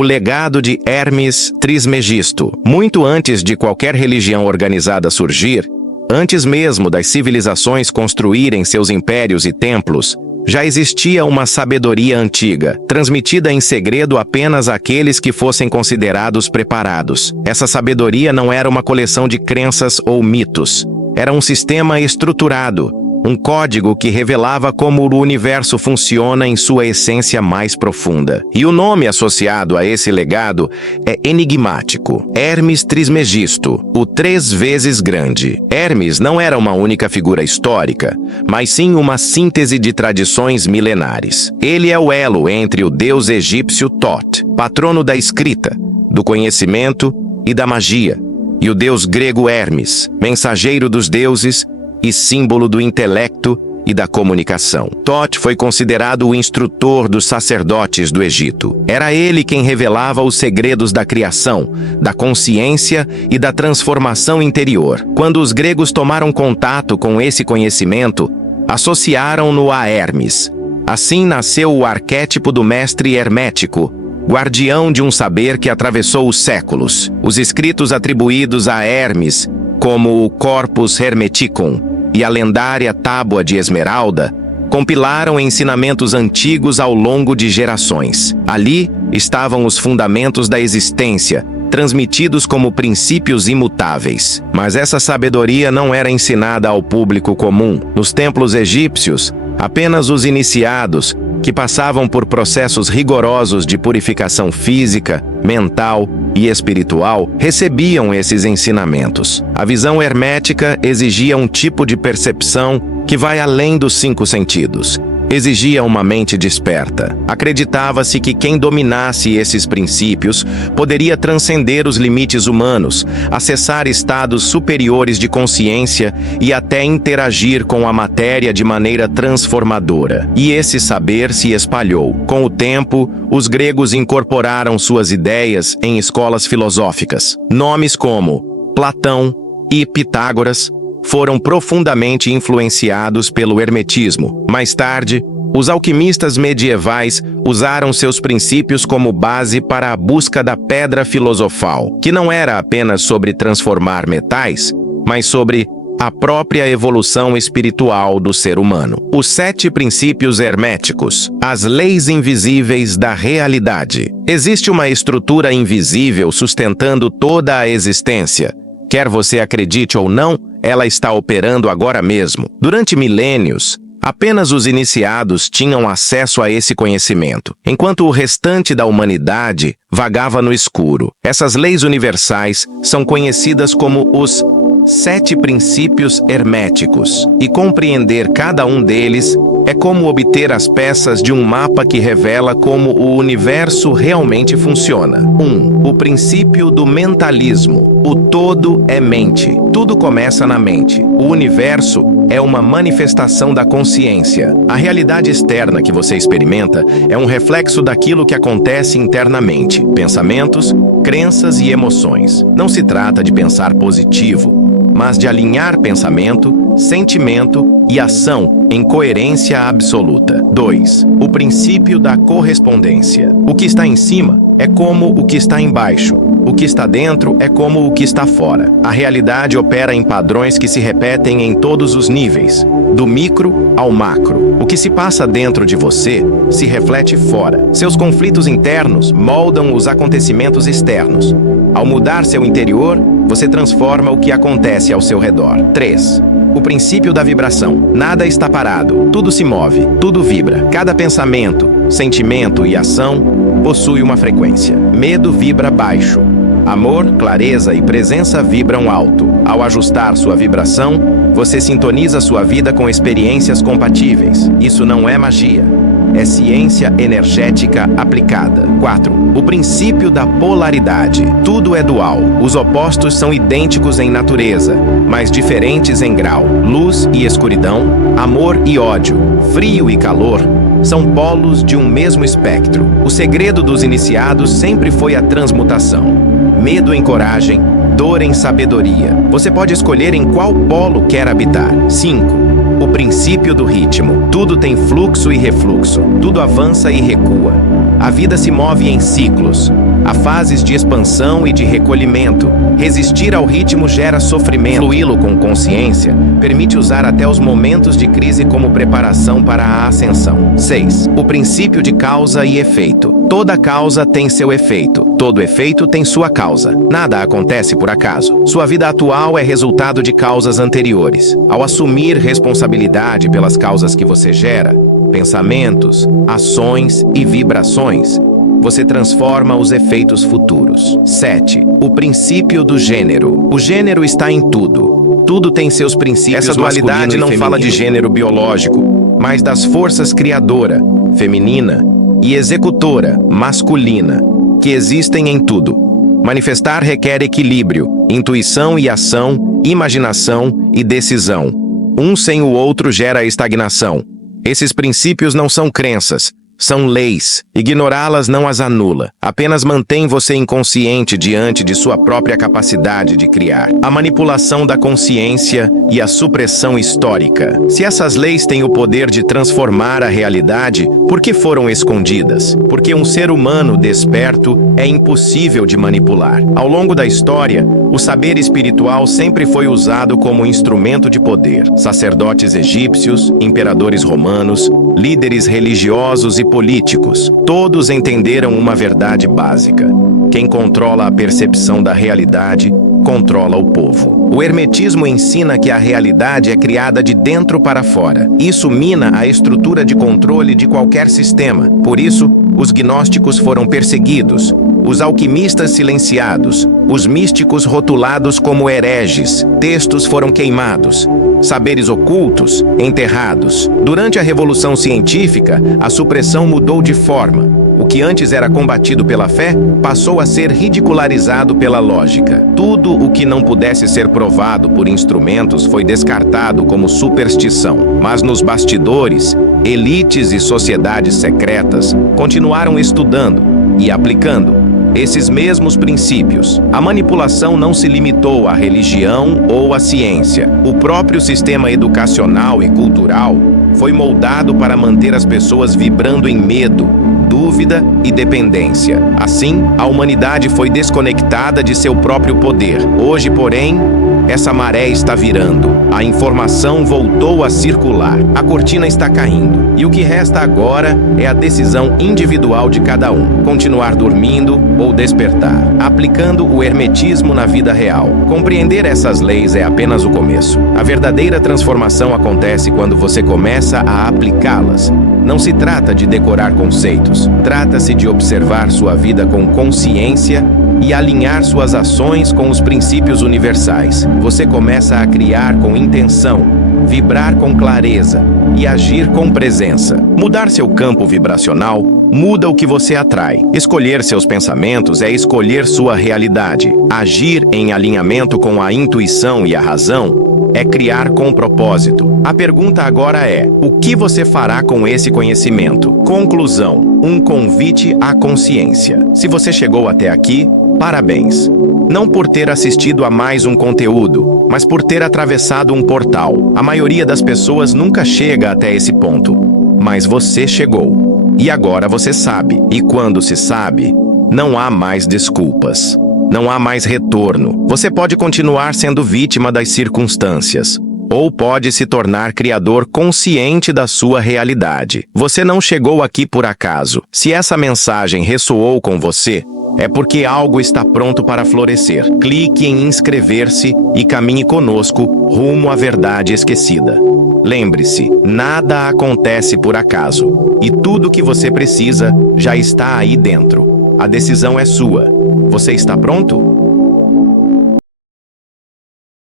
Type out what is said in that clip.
o legado de Hermes Trismegisto. Muito antes de qualquer religião organizada surgir, antes mesmo das civilizações construírem seus impérios e templos, já existia uma sabedoria antiga, transmitida em segredo apenas àqueles que fossem considerados preparados. Essa sabedoria não era uma coleção de crenças ou mitos. Era um sistema estruturado, um código que revelava como o universo funciona em sua essência mais profunda. E o nome associado a esse legado é enigmático: Hermes Trismegisto, o 3 vezes grande. Hermes não era uma única figura histórica, mas sim uma síntese de tradições milenares. Ele é o elo entre o deus egípcio Thoth, patrono da escrita, do conhecimento e da magia, e o deus grego Hermes, mensageiro dos deuses e símbolo do intelecto e da comunicação. Thoth foi considerado o instrutor dos sacerdotes do Egito. Era ele quem revelava os segredos da criação, da consciência e da transformação interior. Quando os gregos tomaram contato com esse conhecimento, associaram-no a Hermes. Assim nasceu o arquétipo do mestre hermético, guardião de um saber que atravessou os séculos. Os escritos atribuídos a Hermes, como o Corpus Hermeticum e a lendária Tábua de Esmeralda, compilaram ensinamentos antigos ao longo de gerações. Ali estavam os fundamentos da existência, transmitidos como princípios imutáveis. Mas essa sabedoria não era ensinada ao público comum. Nos templos egípcios, apenas os iniciados, que passavam por processos rigorosos de purificação física, mental e espiritual, recebiam esses ensinamentos. A visão hermética exigia um tipo de percepção que vai além dos 5 sentidos. Exigia uma mente desperta. Acreditava-se que quem dominasse esses princípios poderia transcender os limites humanos, acessar estados superiores de consciência e até interagir com a matéria de maneira transformadora. E esse saber se espalhou. Com o tempo, os gregos incorporaram suas ideias em escolas filosóficas. Nomes como Platão e Pitágoras foram profundamente influenciados pelo hermetismo. Mais tarde, os alquimistas medievais usaram seus princípios como base para a busca da pedra filosofal, que não era apenas sobre transformar metais, mas sobre a própria evolução espiritual do ser humano. Os 7 princípios herméticos, as leis invisíveis da realidade. Existe uma estrutura invisível sustentando toda a existência. Quer você acredite ou não, ela está operando agora mesmo. Durante milênios, apenas os iniciados tinham acesso a esse conhecimento, enquanto o restante da humanidade vagava no escuro. Essas leis universais são conhecidas como os 7 princípios herméticos, e compreender cada um deles é como obter as peças de um mapa que revela como o universo realmente funciona. 1. O princípio do mentalismo. O todo é mente. Tudo começa na mente. O universo é uma manifestação da consciência. A realidade externa que você experimenta é um reflexo daquilo que acontece internamente. Pensamentos, crenças e emoções. Não se trata de pensar positivo, mas de alinhar pensamento, sentimento e ação em coerência absoluta. 2. O princípio da correspondência. O que está em cima é como o que está embaixo. O que está dentro é como o que está fora. A realidade opera em padrões que se repetem em todos os níveis, do micro ao macro. O que se passa dentro de você se reflete fora. Seus conflitos internos moldam os acontecimentos externos. Ao mudar seu interior, você transforma o que acontece ao seu redor. 3. O princípio da vibração. Nada está parado, tudo se move, tudo vibra. Cada pensamento, sentimento e ação possui uma frequência. Medo vibra baixo. Amor, clareza e presença vibram alto. Ao ajustar sua vibração, você sintoniza sua vida com experiências compatíveis. Isso não é magia. É ciência energética aplicada. 4. O princípio da polaridade. Tudo é dual. Os opostos são idênticos em natureza, mas diferentes em grau. Luz e escuridão, amor e ódio, frio e calor, são polos de um mesmo espectro. O segredo dos iniciados sempre foi a transmutação. Medo em coragem, dor em sabedoria. Você pode escolher em qual polo quer habitar. 5. O princípio do ritmo. Tudo tem fluxo e refluxo. Tudo avança e recua. A vida se move em ciclos. Há fases de expansão e de recolhimento. Resistir ao ritmo gera sofrimento. Fluí-lo com consciência permite usar até os momentos de crise como preparação para a ascensão. 6. O princípio de causa e efeito. Toda causa tem seu efeito. Todo efeito tem sua causa. Nada acontece por acaso. Sua vida atual é resultado de causas anteriores. Ao assumir responsabilidade pelas causas que você gera, pensamentos, ações e vibrações, você transforma os efeitos futuros. 7. O princípio do gênero. O gênero está em tudo. Tudo tem seus princípios. Essa dualidade não fala de gênero biológico, mas das forças criadora, feminina, e executora, masculina, que existem em tudo. Manifestar requer equilíbrio, intuição e ação, imaginação e decisão. Um sem o outro gera estagnação. Esses princípios não são crenças, são leis. Ignorá-las não as anula, apenas mantém você inconsciente diante de sua própria capacidade de criar. A manipulação da consciência e a supressão histórica. Se essas leis têm o poder de transformar a realidade, por que foram escondidas? Porque um ser humano desperto é impossível de manipular. Ao longo da história, o saber espiritual sempre foi usado como instrumento de poder. Sacerdotes egípcios, imperadores romanos, líderes religiosos e políticos, todos entenderam uma verdade básica. Quem controla a percepção da realidade, controla o povo. O hermetismo ensina que a realidade é criada de dentro para fora. Isso mina a estrutura de controle de qualquer sistema. Por isso, os gnósticos foram perseguidos, os alquimistas silenciados, os místicos rotulados como hereges, textos foram queimados, saberes ocultos enterrados. Durante a Revolução Científica, a supressão mudou de forma. O que antes era combatido pela fé, passou a ser ridicularizado pela lógica. Tudo o que não pudesse ser provado por instrumentos foi descartado como superstição. Mas nos bastidores, elites e sociedades secretas continuaram estudando e aplicando esses mesmos princípios. A manipulação não se limitou à religião ou à ciência. O próprio sistema educacional e cultural foi moldado para manter as pessoas vibrando em medo, dúvida e dependência. Assim, a humanidade foi desconectada de seu próprio poder. Hoje, porém, essa maré está virando. A informação voltou a circular. A cortina está caindo. E o que resta agora é a decisão individual de cada um. Continuar dormindo ou despertar. Aplicando o hermetismo na vida real. Compreender essas leis é apenas o começo. A verdadeira transformação acontece quando você começa a aplicá-las. Não se trata de decorar conceitos. Trata-se de observar sua vida com consciência e alinhar suas ações com os princípios universais. Você começa a criar com intenção, vibrar com clareza e agir com presença. Mudar seu campo vibracional muda o que você atrai. Escolher seus pensamentos é escolher sua realidade. Agir em alinhamento com a intuição e a razão é criar com propósito. A pergunta agora é: o que você fará com esse conhecimento? Conclusão: um convite à consciência. Se você chegou até aqui, parabéns! Não por ter assistido a mais um conteúdo, mas por ter atravessado um portal. A maioria das pessoas nunca chega até esse ponto, mas você chegou. E agora você sabe. E quando se sabe, não há mais desculpas. Não há mais retorno. Você pode continuar sendo vítima das circunstâncias, ou pode se tornar criador consciente da sua realidade. Você não chegou aqui por acaso. Se essa mensagem ressoou com você, é porque algo está pronto para florescer. Clique em inscrever-se e caminhe conosco rumo à verdade esquecida. Lembre-se, nada acontece por acaso, e tudo o que você precisa já está aí dentro. A decisão é sua. Você está pronto?